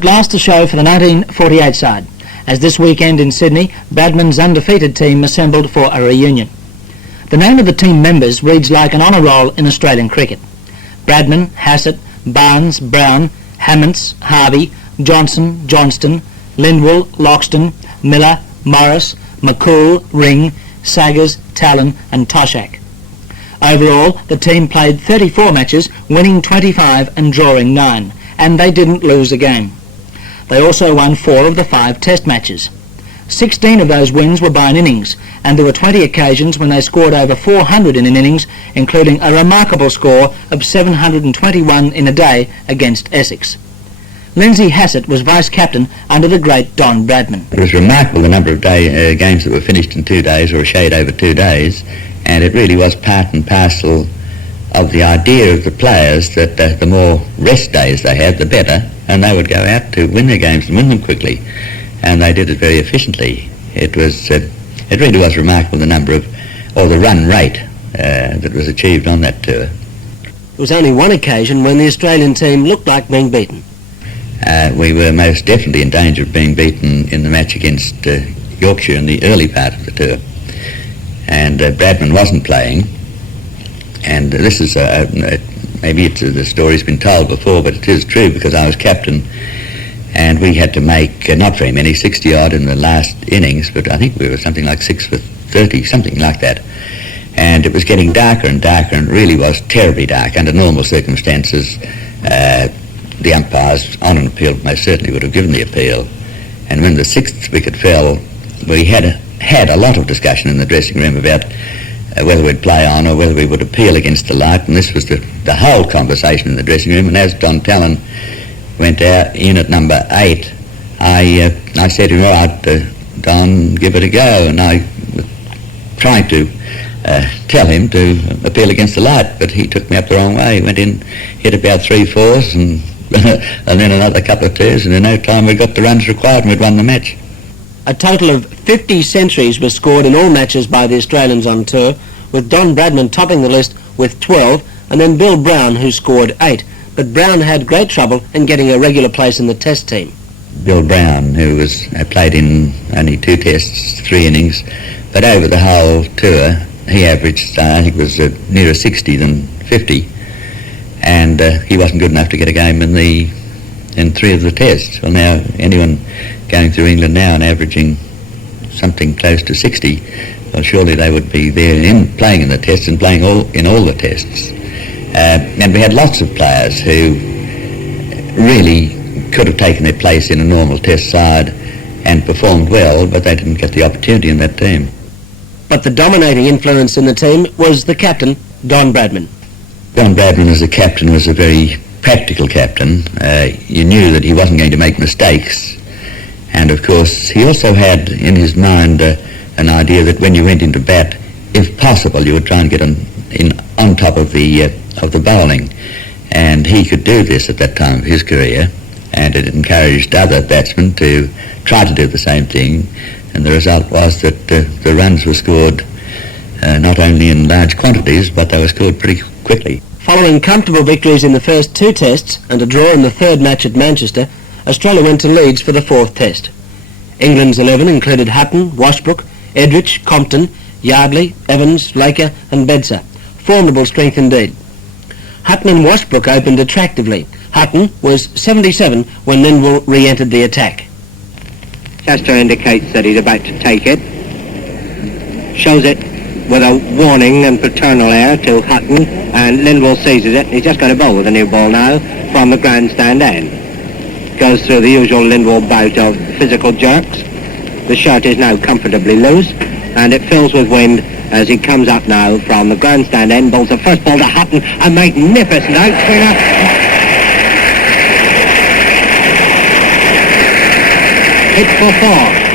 at last a show for the 1948 side, as this weekend in Sydney, Bradman's undefeated team assembled for a reunion. The name of the team members reads like an honour roll in Australian cricket. Bradman, Hassett, Barnes, Brown, Hammonds, Harvey, Johnson, Johnston, Lindwall, Loxton, Miller, Morris, McCool, Ring, Saggers, Talon and Toshak. Overall, the team played 34 matches, winning 25 and drawing 9, and they didn't lose a game. They also won 4 of the 5 test matches. 16 of those wins were by an innings, and there were 20 occasions when they scored over 400 in an innings, including a remarkable score of 721 in a day against Essex. Lindsay Hassett was vice-captain under the great Don Bradman. It was remarkable the number of games that were finished in 2 days, or a shade over 2 days, and it really was part and parcel of the idea of the players that the more rest days they had, the better, and they would go out to win their games and win them quickly. And they did it very efficiently. It really was remarkable the number of, or the run rate that was achieved on that tour. There was only one occasion when the Australian team looked like being beaten. We were most definitely in danger of being beaten in the match against Yorkshire in the early part of the tour. And Bradman wasn't playing, and this is, maybe the story's been told before, but it is true because I was captain. And we had to make, not very many, 60 odd in the last innings, but I think we were something like 6 for 30, something like that. And it was getting darker and darker, and it really was terribly dark. Under normal circumstances, the umpires on an appeal most certainly would have given the appeal. And when the 6th wicket fell, we had a lot of discussion in the dressing room about whether we'd play on or whether we would appeal against the light, and this was the whole conversation in the dressing room. And as Don Talon went out in at number 8, I said to him, all right, Don, give it a go. And I tried to tell him to appeal against the light, but he took me up the wrong way. He went in, hit about 3/4 and and then another couple of 2s, and in no time we got the runs required and we'd won the match. A total of 50 centuries were scored in all matches by the Australians on tour, with Don Bradman topping the list with 12, and then Bill Brown, who scored 8. But Brown had great trouble in getting a regular place in the test team. Bill Brown, who had played in only 2 tests, 3 innings, but over the whole tour he averaged, I think it was nearer 60 than 50, and he wasn't good enough to get a game in 3 of the tests. Well, now anyone going through England now and averaging something close to 60, well, surely they would be there playing in the tests and playing in all the tests. And we had lots of players who really could have taken their place in a normal test side and performed well, but they didn't get the opportunity in that team. But the dominating influence in the team was the captain, Don Bradman. Don Bradman as a captain was a very practical captain. You knew that he wasn't going to make mistakes, and of course he also had in his mind an idea that when you went into bat, if possible you would try and get on top of the bowling, and he could do this at that time of his career, and it encouraged other batsmen to try to do the same thing, and the result was that the runs were scored not only in large quantities, but they were scored pretty quickly. Following comfortable victories in the first 2 tests and a draw in the 3rd match at Manchester, Australia went to Leeds for the 4th test. England's 11 included Hutton, Washbrook, Edrich, Compton, Yardley, Evans, Laker and Bedser. Formidable strength indeed. Hutton and Washbrook opened attractively. Hutton was 77 when Lindwall re-entered the attack. Chester indicates that he's about to take it. Shows it with a warning and paternal air to Hutton, and Lindwall seizes it. He's just going to bowl with a new ball now from the grandstand end. Goes through the usual Lindwall bout of physical jerks. The shirt is now comfortably loose, and it fills with wind as he comes up now from the grandstand end. Bowls the first ball to Hutton, a magnificent outswinger. Hit for 4.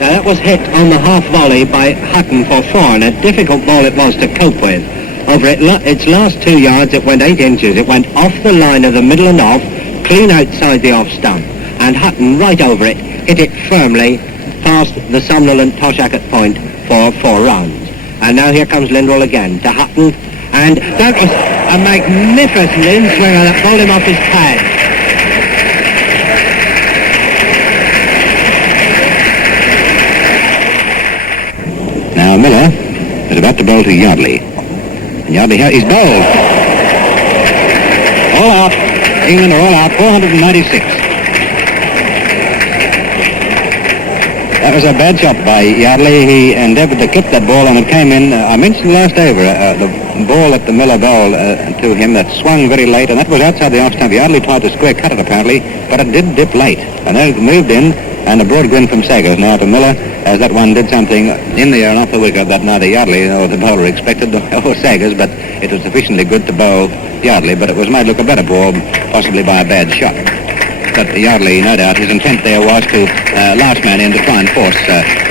Now that was hit on the half volley by Hutton for 4, and a difficult ball it was to cope with. Over its last 2 yards it went 8 inches. It went off the line of the middle and off, clean outside the off stump, and Hutton right over it, hit it firmly past the somnolent Toshak at point for 4 runs. And now here comes Lindwall again to Hutton, and that was a magnificent in-swinger that pulled him off his pad. Now Miller is about to bowl to Yardley. And Yardley he's bowled. All out. England are all out. 496. That was a bad shot by Yardley. He endeavoured to kick that ball and it came in. I mentioned last over the ball that the Miller bowled to him that swung very late, and that was outside the off stump. Yardley tried to square cut it apparently, but it did dip late. And then it moved in, and a broad grin from Saggers now to Miller, as that one did something in the air and off the wicket that neither Yardley nor the bowler expected, or Saggers, but it was sufficiently good to bowl Yardley, but it was made look a better ball, possibly by a bad shot. But Yardley, no doubt, his intent there was to last man in to try and force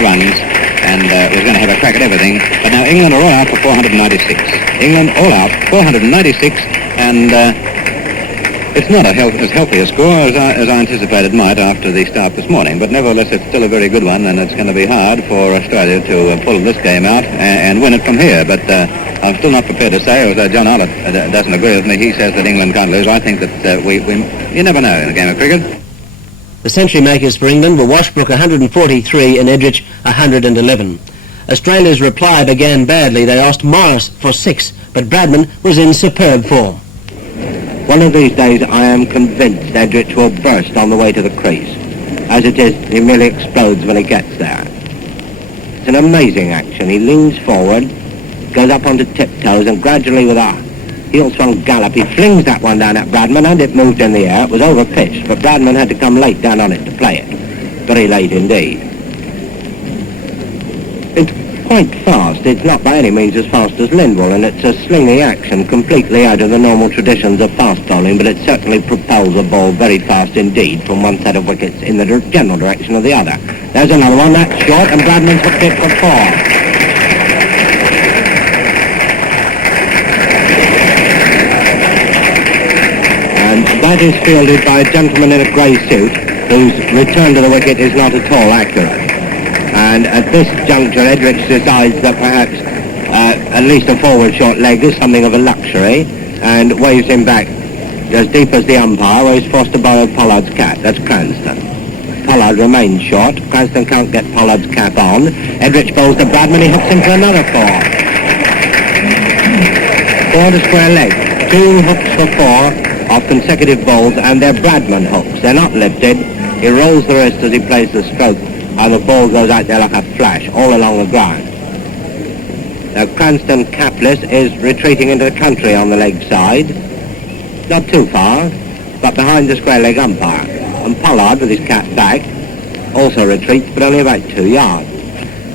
runs, and was going to have a crack at everything. But now England are all out for 496. England all out, 496, and it's not as healthy a score as I anticipated might after the start this morning, but nevertheless it's still a very good one, and it's going to be hard for Australia to pull this game out and win it from here. But I'm still not prepared to say, although John Arlott doesn't agree with me. He says that England can't lose. I think that you never know in a game of cricket. The century makers for England were Washbrook 143 and Edrich 111. Australia's reply began badly. They asked Morris for 6, but Bradman was in superb form. One of these days I am convinced Edrich will burst on the way to the crease. As it is, he merely explodes when he gets there. It's an amazing action. He leans forward, goes up onto tiptoes, and gradually with a heel-swung gallop, he flings that one down at Bradman, and it moved in the air. It was over-pitched, but Bradman had to come late down on it to play it. Very late indeed. It's quite fast. It's not by any means as fast as Lindwall, and it's a slingy action, completely out of the normal traditions of fast bowling, but it certainly propels the ball very fast indeed from one set of wickets in the general direction of the other. There's another one, that's short, and Bradman's hooked it for 4. That is fielded by a gentleman in a grey suit whose return to the wicket is not at all accurate. And at this juncture, Edrich decides that perhaps at least a forward short leg is something of a luxury, and waves him back as deep as the umpire, where he's forced to borrow Pollard's cap. That's Cranston. Pollard remains short. Cranston can't get Pollard's cap on. Edrich bowls to Bradman. He hooks him for another 4. 4 to square leg. 2 hooks for 4. Of consecutive bowls, and they're Bradman hooks. They're not lifted. He rolls the wrist as he plays the stroke, and the ball goes out there like a flash all along the ground. Now Cranston, capless, is retreating into the country on the leg side. Not too far, but behind the square leg umpire. And Pollard, with his cap back, also retreats, but only about 2 yards.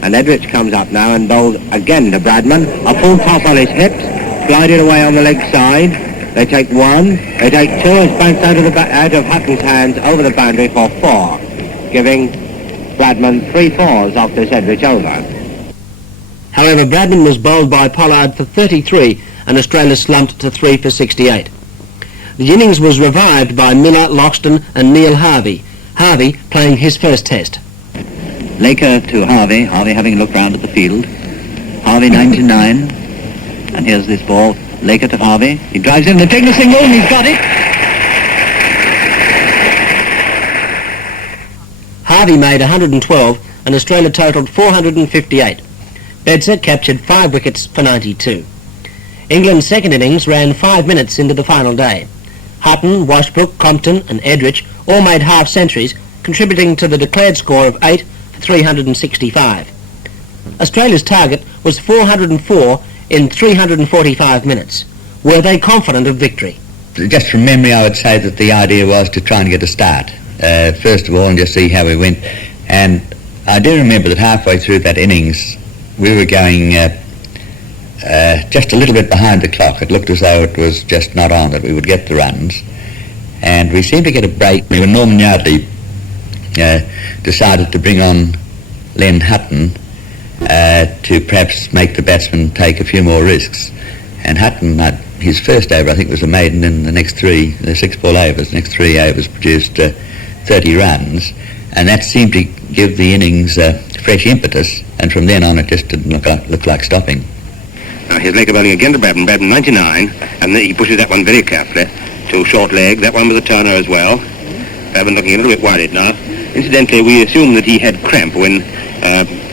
And Edrich comes up now and bowls again to Bradman. A full toss on his hips, glided away on the leg side. They take 1, they take 2, it's bounced out of Hutton's hands over the boundary for 4, giving Bradman 3 fours off this Edrich over. However, Bradman was bowled by Pollard for 33, and Australia slumped to 3 for 68. The innings was revived by Miller, Loxton and Neil Harvey, Harvey playing his first test. Laker to Harvey, Harvey having looked round at the field. Harvey 99, and here's this ball. Laker to Harvey. He drives in, they take the single, and he's got it. Harvey made 112, and Australia totalled 458. Bedser captured 5 wickets for 92. England's second innings ran 5 minutes into the final day. Hutton, Washbrook, Compton and Edrich all made half-centuries, contributing to the declared score of 8 for 365. Australia's target was 404 in 345 minutes. Were they confident of victory? Just from memory, I would say that the idea was to try and get a start, first of all, and just see how we went. And I do remember that halfway through that innings, we were going just a little bit behind the clock. It looked as though it was just not on that we would get the runs. And we seemed to get a break when Norman Yardley decided to bring on Len Hutton to perhaps make the batsman take a few more risks. And Hutton, his first over I think was a maiden, in the 6 ball overs, the next 3 overs produced 30 runs, and that seemed to give the innings fresh impetus, and from then on it just didn't look like stopping. Now his leg of bowling again to Bradman, Bradman 99, and then he pushes that one very carefully to short leg. That one was a turner as well. Bradman looking a little bit worried now. Incidentally, we assume that he had cramp when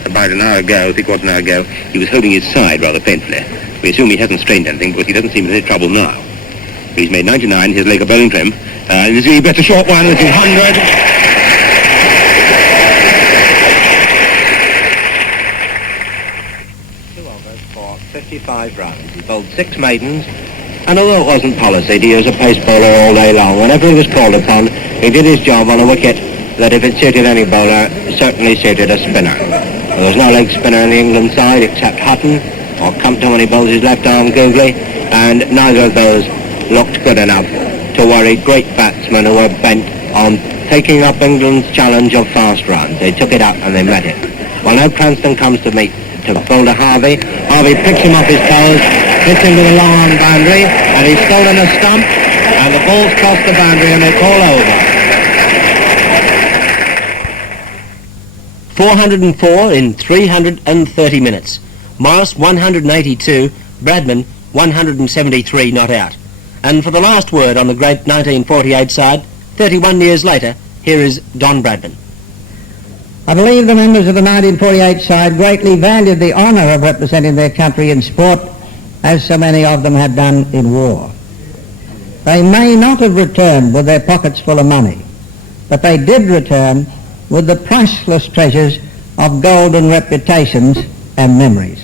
about an hour ago, I think it was an hour ago, he was holding his side rather painfully. We assume he hasn't strained anything because he doesn't seem in any trouble now. But he's made 99, his leg of bowling trim. This is a better short one, this is 100. Two overs for 55 runs. He bowled 6 maidens, and although it wasn't policy to use a pace bowler all day long, whenever he was called upon, he did his job on a wicket that if it suited any bowler, certainly suited a spinner. There was no leg spinner in the England side except Hutton or Compton when he bowls his left arm googly, and neither of those looked good enough to worry great batsmen who were bent on taking up England's challenge of fast runs. They took it up and they met it. Well, now Cranston comes to bowl to Harvey. Harvey picks him off his toes, hits him with a long on boundary, and he's stolen a stump, and the ball's crossed the boundary and they call over. 404 in 330 minutes. Morris 182, Bradman 173 not out. And for the last word on the great 1948 side, 31 years later, here is Don Bradman. I believe the members of the 1948 side greatly valued the honour of representing their country in sport, as so many of them had done in war. They may not have returned with their pockets full of money, but they did return with the priceless treasures of golden reputations and memories.